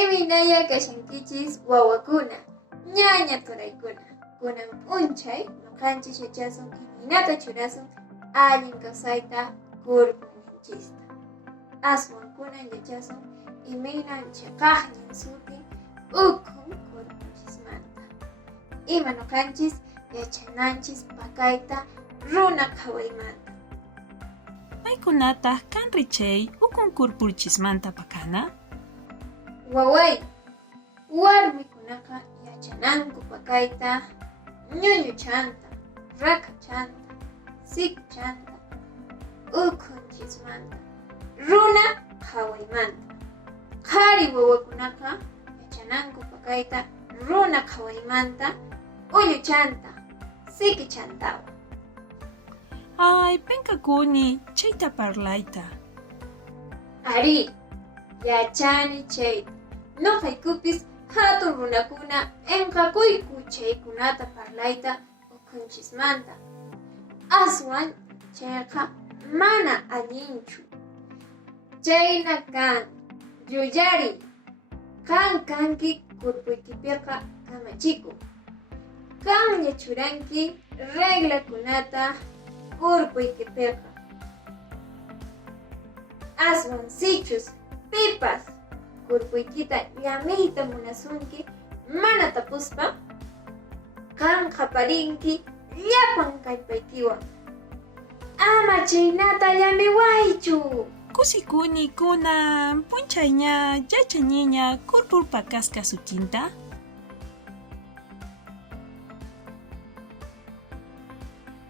Iminaya kashankichis wawakuna, ñaña turaykuna. Kunan p'unchay nuqanchis yachasun imaynata churasun allin kawsayta kurpunninchista. Aswan kunan yachasun imaynan chiqaqnin sutin ukhun kurpunchismanta. Ima nuqanchis yachananchis pakayta runa qhawaymanta. Maykunataq kanri chay ukun kurpurchismanta pakana? Waway, warmikunaqa yachananku pakayta ñuñu chanta, raka chanta, siku chanta, ukhunchismanta, runa qhawaymanta. Qhari wawakunaqa yachananku pakayta runa qhawaymanta, ullu chanta, siki chantawa. Ay, penkakuni chayta parlayta. Ari, yachani chayta. Nuqaykupis hatun runakuna enqakuyku chaykunata parlayta ukhunchismanta. Aswan chayqa mana allinchu. Chayna kan, yuyari, kanki kurpuykipiqa kamachikuq. Qanlla churanki reglakunata kurpuykipiqa. Aswan sichus pipas kurpuykita llamiyta munasunki mana tapuspa, qan qaparinki llapan kallpaykiwan. Ama chaynata llamiwaychu. Kusikuni kunan punchayña yachañiña kurpurpakasqa sutinta?